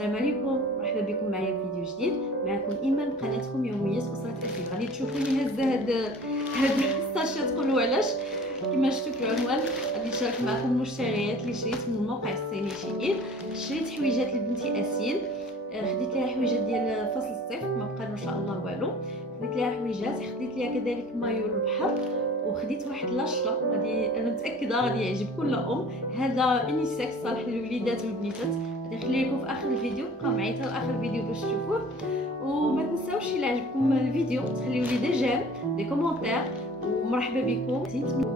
السلام عليكم، مرحبا بكم معايا في فيديو جديد. معكم ايمان، قناتكم يوميات اسره اسيل. غادي تشوفوني هزه هاد الساشيه. تقولوا علاش؟ كما شفتوا في العنوان غادي نشارك معكم المشتريات اللي شريت من الموقع الصيني شيئين. شريت حويجات لبنتي اسيل، خديت لها حويجات ديال فصل الصيف، ما بقى ما شاء الله والو. خديت لها حويجات، خديت لها كذلك مايو البحر، وخديت واحد لاشطه غادي انا متاكده غادي يعجب كل ام. هذا انيسكس صالح للوليدات والبنيتات. غادي نخلي لكم في اخر الفيديو، بقاو معايا حتى لاخر الفيديو باش تشوفوه. وما تنساوش الا عجبكم الفيديو تخليو لي دي جيم دي كومونتير، ومرحبا بكم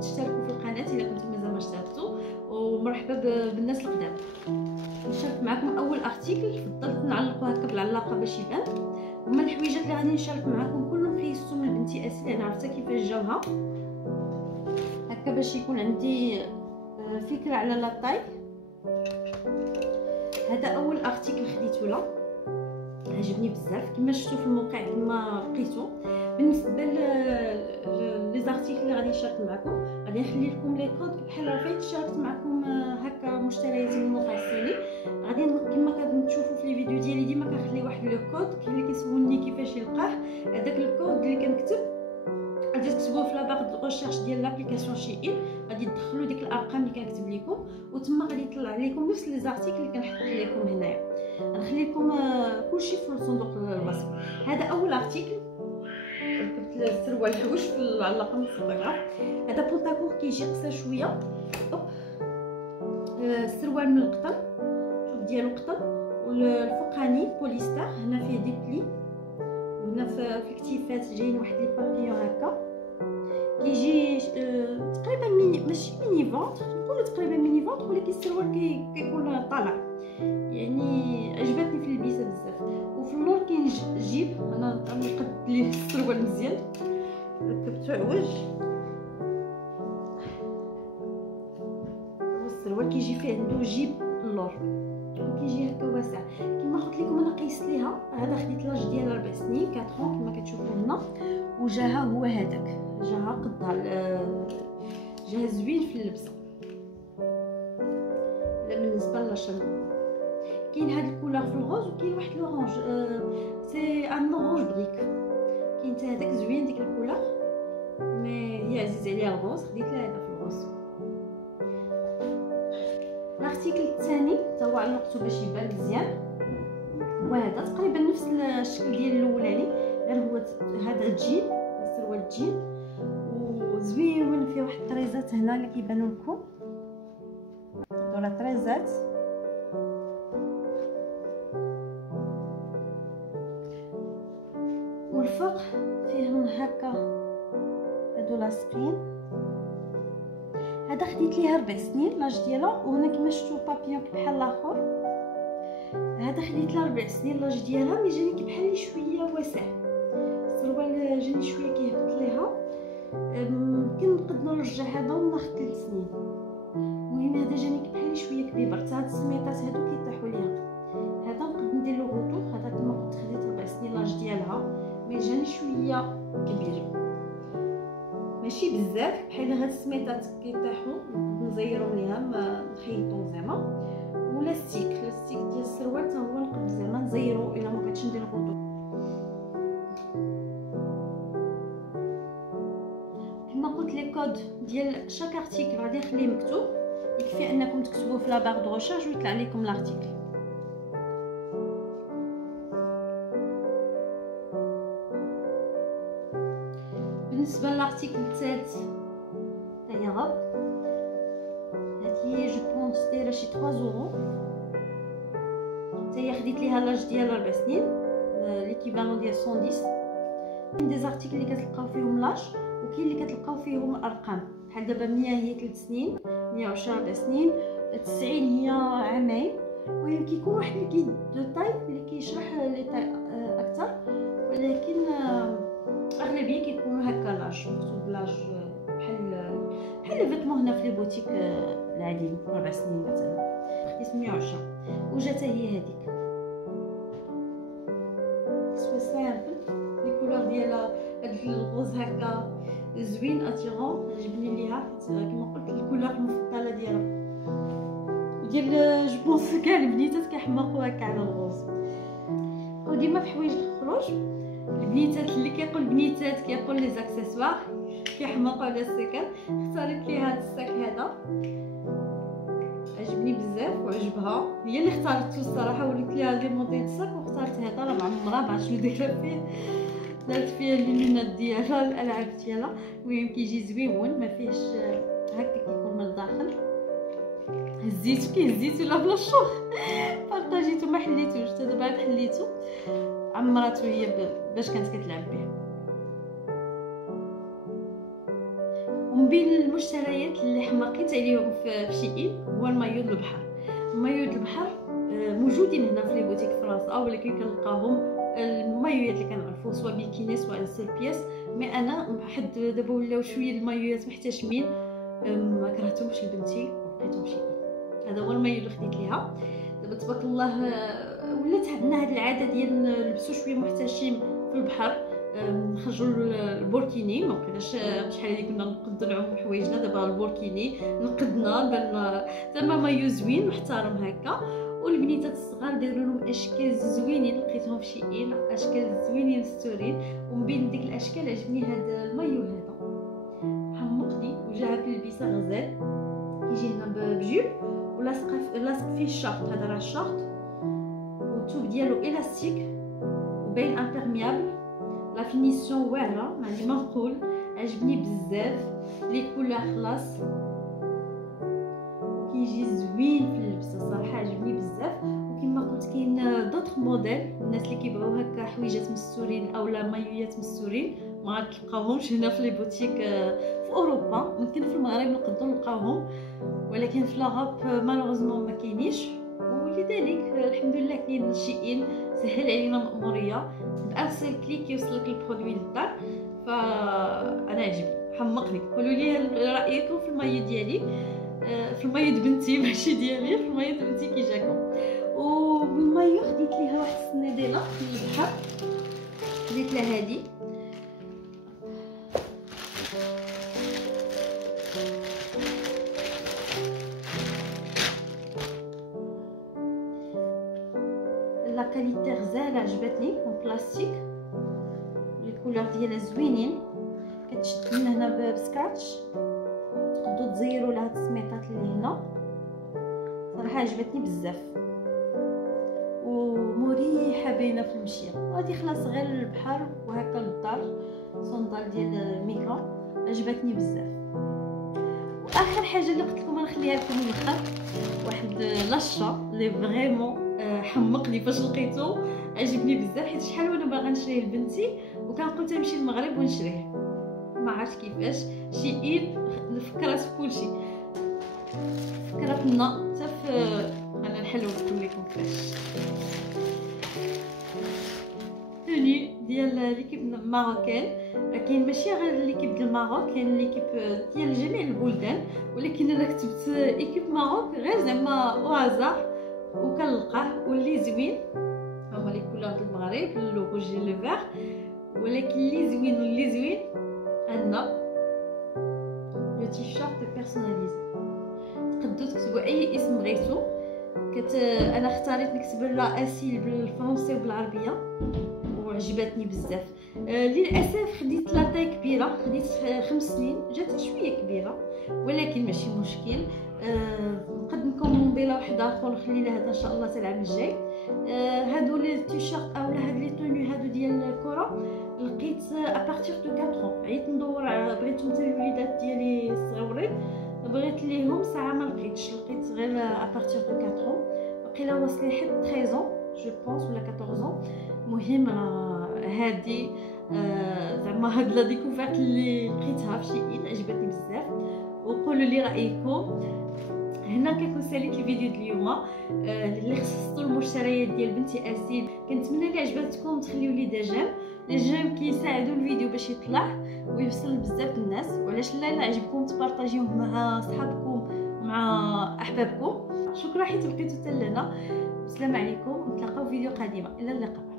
تشتركوا في القناه الا كنتم مازال ما اشتركتوا، ومرحبا بالناس القدام. نشارك معكم اول ارتيكل، فضلت نعلقو هكا بالعلاقه باش يبان. هما الحويجات اللي غادي نشارك معكم كلهم قيستهم لبنتي اسيل، انا عرفتها كيفاش جاوها هكا باش يكون عندي فكره على لاطاي. هذا اول ارتيكل خديته لها، عجبني بزاف كما شفتوا في الموقع كما لقيتو. بالنسبه لي زارتيكل اللي غادي نشارك معكم غادي نخلي لكم لي كود بحال راه شاركت معكم هكا مشتريات من الموقع الصيني. غادي كما كتشوفوا في الفيديو ديالي ديما كنخلي واحد لو كود. كاين اللي كيسولني كيفاش يلقاه، هذاك الكود اللي كنكتب غادي تكتبوه في لاباغ دو ريشيرش ديال لابليكاسيون شيئين، غادي تدخلوا ديك الارقام اللي كنكتب لكم وتما غادي يطلع لكم نفس لي زارتيكل اللي كنحط لكم هنايا. غنخلي لكم كلشي في صندوق الوصف. هذا اول ارتيكل، ركبت السروال الحوش في العلاقه من الصغيره. هذا بونطاكور كيجي قصير شويه، السروال من القطن، شوف ديالو قطن، والفوقاني بوليستر. هنا فيه دي بلي، وهنا في الكتيفات جايين واحد لي بابيون هكا. كيجي تقريبا ماشي ميني فونتر، نقولوا تقريبا ميني فونتر، ولكن السروال كيكون طالع، يعني عجبتني في اللبسه بزاف. وفي اللور كاين جيب، انا نقد ليه السروال مزيان، ركبته عوج. السروال كيجي فيه عنده جيب اللور، كيجي هكا واسع كما قلت لكم. انا قيست ليها، هذا خديت لاج ديال 4 سنين 4 كما كتشوفوا هنا، وجاها هو هذاك، جاها قدها، جاها زوين في اللبسه. لا بالنسبه للشن كاين هاد الكولور في الغوز، وكاين واحد لورانج، سي ان اورانج بريك. كاين حتى هذاك زوين ديك الكولور، مي هي عزيز عليها الغوز، خديت لها هذا في الغوز. الارتيكل الثاني تا هو علقته باش يبان مزيان، وهذا تقريبا نفس الشكل ديال الاولاني، غير هو هذا جين، سروال جين وزوين، فيه واحد الطريزات هنا اللي كيبانوا لكم، هذولا طريزات. والفوق فيهم هكا هادو لاصقين. هذا خديت ليه 4 سنين لاج ديالها، وهنا كما شفتوا بابيون بحال الاخر. هذا خديت لها 4 سنين لاج ديالها، مي جاني بحال شويه واسع، السروال جاني شويه كيهبط ليها. يمكن نقدر نرجع هذا وناخذ 3 سنين. المهم هذا جاني بحال شويه كبير، حتى هاد السميطات هادو كيطيحوا ليها. هذا نقدر ندير له غوطو، هذا كما قلت خديت 4 سنين لاج ديالها، مي جاني شويه كبير، ماشي بزاف، بحال هاد السميطات كيطيحوا نزيرهم ليها، ما نخيطهم زعما. ولاستيك ديال السروال حتى هو نقدر زعما نزيرو الا ما بغيتش ندير الغوطو. كما قلت لي كود ديال شاك ارتيكل غادي نخليه مكتوب، يكفي انكم تكتبوه في لاباغ دو ريشيرش ويطلع لكم الارتيكل. بالنسبه للارتيكل الثالث هي غاب، هذه جو بونس دايره شي 3 يورو، حتى هي خديت ليها لاج ديال 4 سنين، ليكيفالون ديال 110. كاين دي زارتيكل اللي كتلقاو فيهم لاج، وكاين اللي كتلقاو فيهم الارقام، بحال دابا 100 هي 3 سنين، 110 4 سنين، 90 هي عامين. المهم كيكون واحد الكيد دو تاي اللي كيشرح لي تاي اكثر، ولكن اغلبيه كيكونوا هكا لاج، مكتوب لاج بحال لي فيتمون هنا في لي بوتيك العاديين 4 سنين مثلا. خديت 110 وجات هي هذيك سوا سامبل. لي كولور ديال هاد الغوز هكا زوين اتيرون، عجبني ليها كما قلت الكولور المفضله ديالها. ديال جو بونس كاع البنيتات كيحماقوا هكا على الغوز. وديما في حوايج الخروج البنيتات اللي كيقول البنيتات كيقول لي زاكسيسوار كيحماقوا على السكر. اختاريت لي هذا الساك هذا، عجبني بزاف وعجبها، هي اللي اختارته الصراحه. وريت ليها لي موديل الساك واختارت هذا، راه معمرها ما عرفتش شنو دايره فيه، درت فيه اللينات ديالها الالعاب ديالها. المهم كيجي زويون ما فيهش هكا كيكون من الداخل. هزيتو لا بلا شوخ بارطاجيتو ما حليتوش حتى دابا عاد حليتو. عمراتو هي باش كانت كتلعب به. ومن بين المشتريات اللي حماقيت عليهم في شيئين هو المايو د البحر. المايو د البحر موجودين هنا في لي بوتيك في فرنسا، ولكن كنلقاهم المايوات اللي كنعرفوا سواء بيكيني سواء سير بياس. مي انا حد دابا ولاو شويه المايوات محتشمين، ما كرهتهمش لبنتي وبقيتهم شيئين. هذا هو المايو اللي خديت ليها. دابا تبارك الله ولات عندنا هاد العاده ديال نلبسو شويه محتشم في البحر، نخرجوا البوركيني. ما بقيناش شحال هادي كنا نقدوا نعوموا بحوايجنا، دابا البوركيني نقدنا بان زعما مايو زوين محترم هكا. والبنيتات الصغار داروا لهم اشكال زوينين، لقيتهم في شيئين اشكال زوينين ستورين. ومن بين ديك الاشكال عجبني هذا المايو هذا، حمقني وجاها في البسه غزال. كيجي هنا بجيب ولاصق فيه الشارط، هذا راه الشارط، والثوب ديالو الاستيك وباين امبيرميابل. لا فينيسيون واعره ما عندي ما نقول، عجبني بزاف. لي كولور خلاص كيجي زوين في اللبسه الصراحه، عجبني بزاف. وكما قلت كاين دوطخ موديل الناس اللي كيبغيو هكا حويجات مستورين اولا مايويات مستورين ما تلقاوهمش هنا في لي بوتيك في اوروبا. ممكن في المغرب نقدروا نلقاوهم، ولكن في لاغوب مالوغوزمون ما كاينيش. ولذلك الحمد لله كاين شيئين سهل علينا المأموريه، بان سيل كليك يوصلك البرودوي للدار. فانا عجبني حمقني. قولوا لي رايكم في المايو ديالي، في المايو د بنتي ماشي ديالي، في المايو د بنتي كي جاكم. وبالمايو خديت ليها واحد السنيديله في البحر، خديت لها هادي لا كاليتي غزاله، عجبتني من بلاستيك. لي كولور ديالها زوينين، كتشد من هنا بسكراتش، تقدروا تزيروا لها التسميطات اللي هنا. صراحه عجبتني بزاف ومريحه باينه في المشيه. غادي خلاص غير للبحر وهكا للدار. صندال ديال الميكا عجبتني بزاف. واخر حاجه اللي قلت لكم نخليها لكم الاخر، واحد لاشا اللي فريمون حمقني فاش لقيته، عجبني بزاف. حيت شحال وانا باغا نشريه لبنتي وكنقول تنمشي للمغرب ونشريه، ما عرفتش كيفاش. شيئين فكرات في كلشي، فكرات لنا حتى في انا نحلو لكم كيفاش توني ديال ليكيب ماروكان. كاين ماشي غير ليكيب ديال الماروك، كاين ليكيب ديال جميع البلدان، ولكن انا كتبت ايكيب ماروك غير زعما او هازار وكنلقاه. واللي زوين هما لي كولور ديال المغرب، لو روج لو فير. ولكن اللي زوين واللي زوين عندنا لو تيشيرت بيرسوناليزي، تقدروا تكتبوا اي اسم بغيتو. انا اختاريت نكتب لا اسيل بالفرنسي وبالعربيه وعجبتني بزاف. للاسف خديت لاطاي كبيره، خديت 5 سنين، جات شويه كبيره ولكن ماشي مشكل. نقد نكون بلا واحد اخر نخلي له هذا ان شاء الله حتى العام الجاي. هادو لي تيشيرت اولا هاد لي طوني هادو ديال الكره لقيت ابارتيغ دو 4 عييت ندور، بغيتهم حتى الوليدات ديالي الصغيورين بغيت ليهم ساعه ما لقيتش، لقيت غير ابارتيغ دو 4 وقيلا واصلين حد 13 جو بونس ولا 14. المهم هادي زعما هاد لا ديكوفيرت اللي لقيتها في شيئين عجبتني بزاف. وقولوا لي رايكم. هنا كنكون ساليت الفيديو ديال اليوم اللي خصصتو المشتريات ديال بنتي اسيل. كنتمنى اللي عجبتكم تخليو لي دجام، لي جيم كيساعدوا الفيديو باش يطلع ويوصل بزاف الناس. وعلاش لا الا عجبكم تبارطاجيوه مع صحابكم ومع احبابكم. شكرا حيت بقيتو حتى لهنا. السلام عليكم، نتلاقاو في فيديو قادمه، الى اللقاء.